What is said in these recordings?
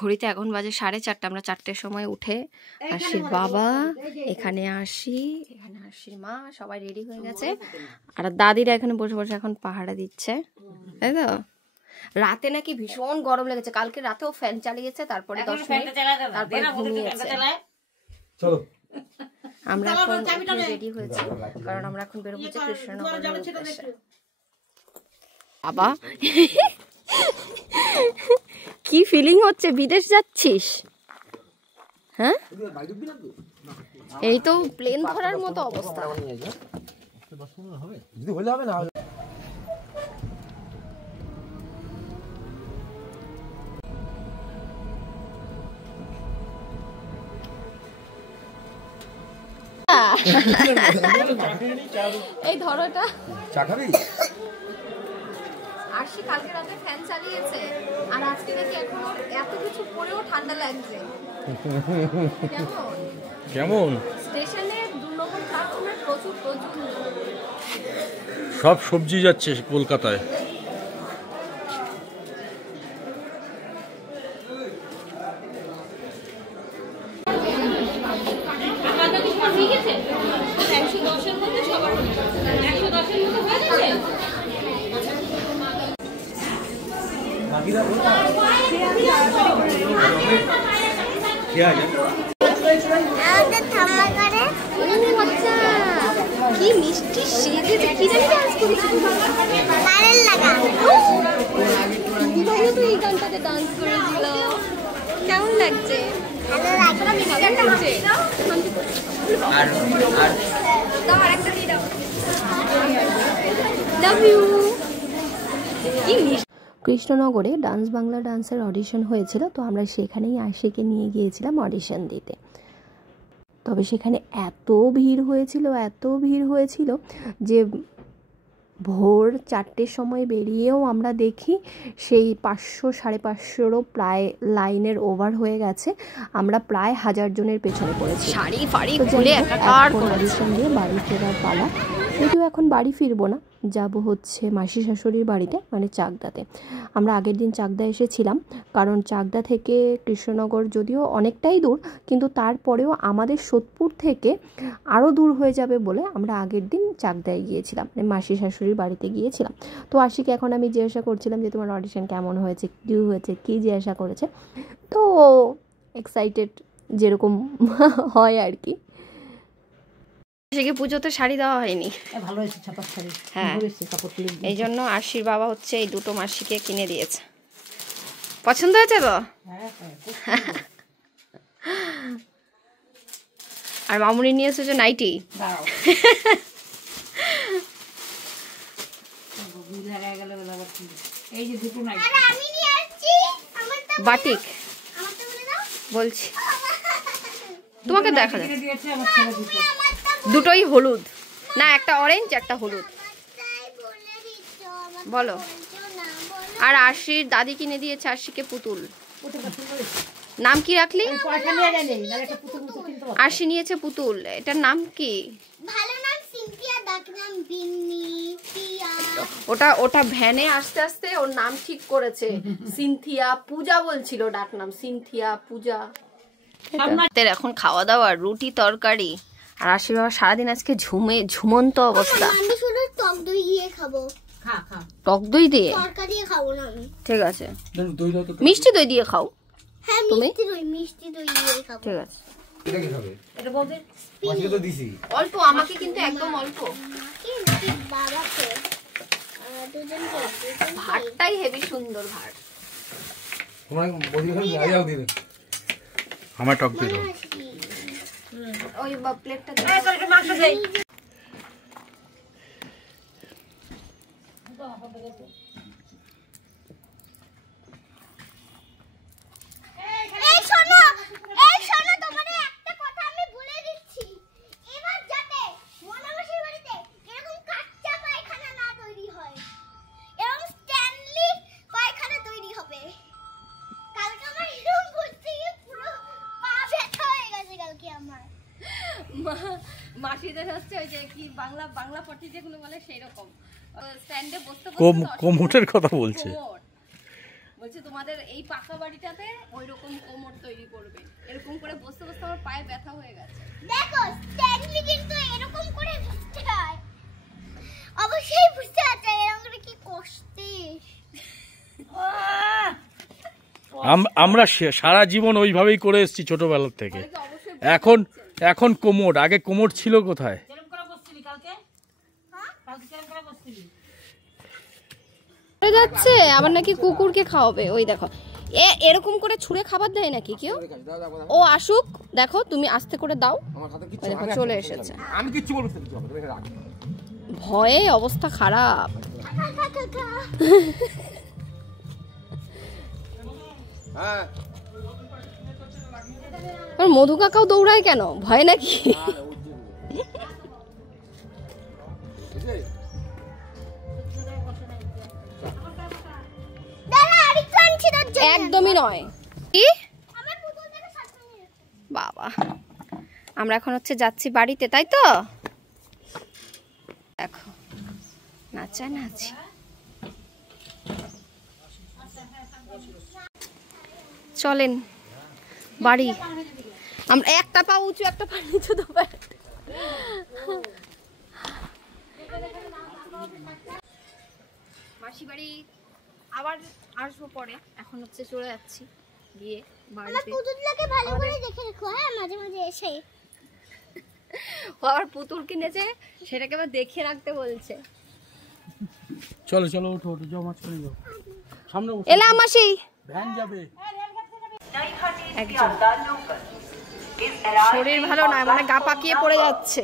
ঘড়িতে এখন বাজে 4:30। আমরা 4টের সময় উঠে আশির বাবা, এখানে আশির মা সবাই রেডি হয়ে গেছে। আর দাদিরা এখানে বসে বসে এখন পাহারা দিচ্ছে, তাই তো? রাতে নাকি ভীষণ গরম লেগেছে, কালকে রাতেও ফ্যান চালিয়েছে, তারপরে 10 মিনিট তারপরে ঘুমিয়েছে। আমরা এখন রেডি হয়েছি কারণ আমরা এখন বেরোবো কৃষ্ণনগরের উদ্দেশ্যে। বাবা কি ফিলিং হচ্ছে, বিদেশ যাচ্ছিস? হ্যাঁ, এই তো প্লেন ধরার মতো অবস্থা। এই ধরোটা চা খাবি? আরশি কালকে রাতে ফ্যান চালিয়েছে আর আজকে নাকি এখন এত কিছু পরেও ঠান্ডা লাগছে। কেমন স্টেশনে দুর্লভন কারখানা প্রচুর সব সবজি যাচ্ছে কলকাতায়। কি মিষ্টি সেজেছে, কি জানি ডান্স করেছে, তো এই গানটাতে ডান্স করেছিল। কেমন লাগছে? কৃষ্ণনগরে ডান্স বাংলা ডান্সের অডিশন হয়েছিল, তো আমরা সেখানেই আশিকে নিয়ে গিয়েছিলাম অডিশন দিতে। তবে সেখানে এত ভিড় হয়েছিল যে ভোর 4টের সময় বেরিয়েও আমরা দেখি সেই 500-550 প্রায় লাইনের ওভার হয়ে গেছে। আমরা প্রায় 1000 জনের পেছনে পড়েছি। শাড়ি ফাড়ি খুলে একাকার করে অডিশন দিয়ে বাড়ি ফেরার পালা। যদিও এখন বাড়ি ফিরবো না, যাব হচ্ছে মাসি শাশুড়ির বাড়িতে, মানে চাকদাতে। আমরা আগের দিন চাকদা এসেছিলাম, কারণ চাকদা থেকে কৃষ্ণনগর যদিও অনেকটাই দূর, কিন্তু তারপরেও আমাদের সোদপুর থেকে আরও দূর হয়ে যাবে বলে আমরা আগের দিন চাকদায় গিয়েছিলাম, মানে মাসি শাশুড়ির বাড়িতে গিয়েছিলাম। তো আশিকে এখন আমি জিজ্ঞাসা করছিলাম যে তোমার অডিশন কেমন হয়েছে, কী জিজ্ঞাসা করেছে। তো এক্সাইটেড যেরকম হয় আর কি। আশিকে পুজোতে শাড়ি দেওয়া হয়নি, ভালো হয়েছে ছাপার শাড়ি। হ্যাঁ, এই জন্য আশির বাবা হচ্ছে এই দুটো মাসিকে কিনে দিয়েছে। পছন্দ হয়েছে তো? আর মামুনি নিয়ে এসেছে নাইটি। বাটিক বলছি তোমাকে দেখা যায়, দুটোই হলুদ না, একটা অরেঞ্জ একটা হলুদ। বলো। আর আশির দাদি কিনে দিয়েছে আশিকে পুতুল। নাম কি রাখলি? আশি নিয়েছে পুতুল, এটার নাম কি? ওটা ভ্যানে আস্তে আস্তে ওর নাম ঠিক করেছে, সিনথিয়া পূজা বলছিল ডাক নাম, সিনথিয়া পূজা। এখন খাওয়া দাওয়া রুটি তরকারি, আর আশির বাবা সারাদিন আজকে ঝুমন্ত অবস্থা। টক দই দিয়ে খাবো। টক দই দিয়ে? তরকারি দিয়ে খাবো না আমি। ঠিক আছে, মিষ্টি দই দিয়ে খাও। হ্যাঁ, মিষ্টি দই দিয়ে খাবো। ঠিক আছে। এটা কি খাবে? এটা বলতে মাছকে তো দিছি অল্প, আমাকে কিন্তু একদম অল্প। কি বাবাকে দুজনকে ভাতটাই হেভি সুন্দর ভাত। তোমরা বলি খালি আইয়াও দিবে। আমার টক দিলো। ওই প্লেটটা দে। এই তোর মাংস দেই। এই শোনো তোমারে একটা কথা আমি বলে দিচ্ছি। এবার যাতে মনাবাসীর বাড়িতে এরকম কাঁচা পায়খানা না তৈরি হয়, এরকম স্ট্যানলি পায়খানা তৈরি হবে। কালকে আমার এরকম করতে গিয়ে পুরো পা ব্যথা হয়ে গেছে কালকে আমার। মাসিদের হচ্ছে ওই যে কি বাংলা পটি যেগুলো বলে সেই রকম স্ট্যান্ডে বসতে কোমরের কথা বলছে। বলছি তোমাদের এই পাকা বাড়িটাতে ওইরকম কোমর তৈরি করবে, এরকম করে বসতে বসতে আমার পায়ে ব্যথা হয়ে গেছে। দেখো স্ট্যান্ডলি কিন্তু এরকম করে বসতে হয়, অবশ্যই বুঝতে আছে এরকম করে কি কষ্টে। আমরা সারা জীবন ওইভাবেই করে এসেছি ছোটবেলার থেকে। এখন এখন কোমর, আগে কোমর ছিল কোথায়? যাচ্ছে আবার নাকি কুকুরকে খাওয়াবে। ওই দেখো এরকম করে ছুঁড়ে খাবার দেয় নাকি কেউ? ও আসুক, দেখো তুমি আস্তে করে দাও। দেখো চলে এসেছে, আমি কিচ্ছু বলতে ভয়ে অবস্থা খারাপ। মধু কাকাও দৌড়ায় কেন, ভয় নাকি? একদমই নয়। কি বাবা, আমরা এখন হচ্ছে যাচ্ছি বাড়িতে, তাই তো? দেখো নাচানাচি। চলেন বাড়ি। আমরা একটা পা উঁচু একটা পা নিচু তো মাসি বাড়ি আবার আসবো পরে, এখন হচ্ছে চলে যাচ্ছি গিয়ে বাড়িতে। পুতুলটাকে ভালো করে দেখে রাখো, হ্যাঁ মাঝে মাঝে এসে। আবার পুতুল কিনেছে, সেটাকে আবার দেখে রাখতে বলছে। চলো চলো ওঠো ওঠো, যাও মাছ করে যাও সামনে। এলাম মাসি, ভ্যান যাবে। একজন শরীর ভালো নয়, মানে গা পাকিয়ে পড়ে যাচ্ছে।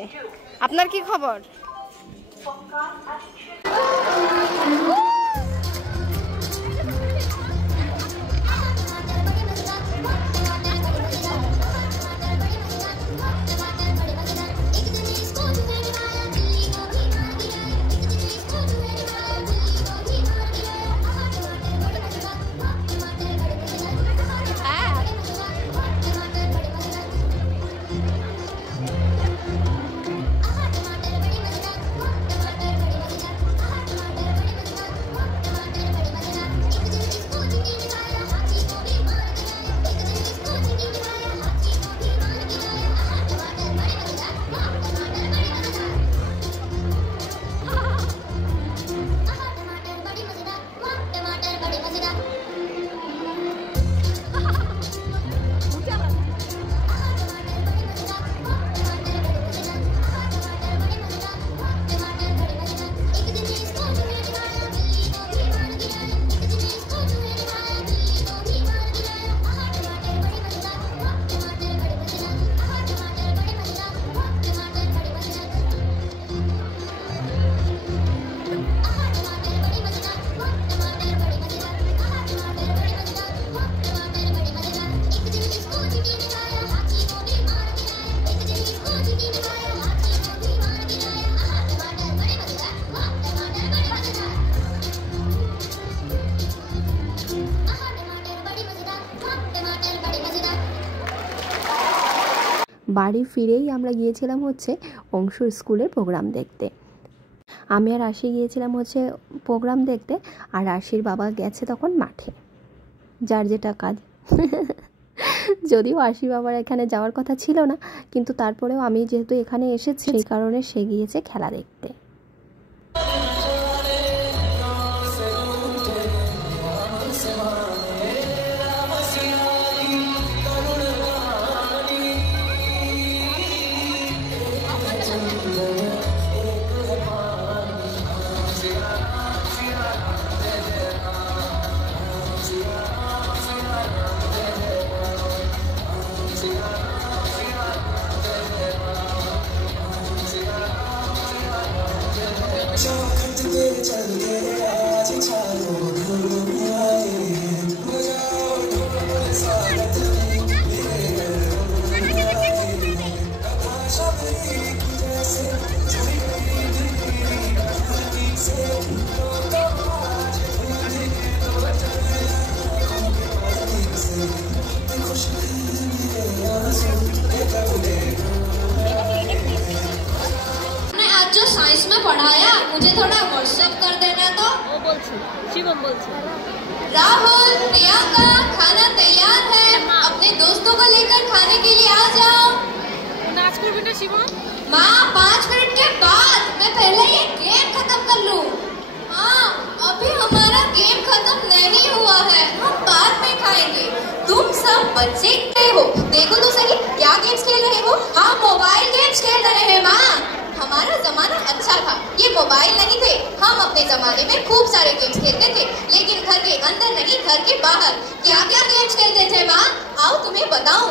আপনার কি খবর? বাড়ি ফিরেই আমরা গিয়েছিলাম হচ্ছে অংশুর স্কুলের প্রোগ্রাম দেখতে। আমি আর আশি গিয়েছিলাম হচ্ছে প্রোগ্রাম দেখতে, আর আশির বাবা গেছে তখন মাঠে, যার যেটা কাজ। যদিও আশি বাবার এখানে যাওয়ার কথা ছিল না, কিন্তু তারপরেও আমি যেহেতু এখানে এসেছি সেই কারণে সে গিয়েছে খেলা দেখতে। जो साइंस में पढ़ाया मुझे थोड़ा व्हाट्सएप कर देना। तो वो बोलছি শিবম বলছি राहुल, प्रियंका, खाना तैयार है। अपने दोस्तों को लेकर खाने के लिए आ जाओ। नाच कर बेटा शिवा। माँ 5 मिनट के बाद मैं पहले ये गेम खत्म कर लूँ। हाँ, अभी हमारा गेम खत्म नहीं हुआ है, हम बाद में खाएंगे। तुम सब बच्चे गए हो, देखो तो सही क्या गेम्स खेल रहे हो। हाँ, मोबाइल गेम्स खेल रहे हैं माँ। हमारा जमाना अच्छा था, ये मोबाइल नहीं थे। हम अपने जमाने में खूब सारे गेम्स खेलते थे, लेकिन घर के अंदर नहीं, घर के बाहर। क्या क्या गेम्स खेलते थे माँ, आओ तुम्हें बताऊं।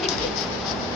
Thank you.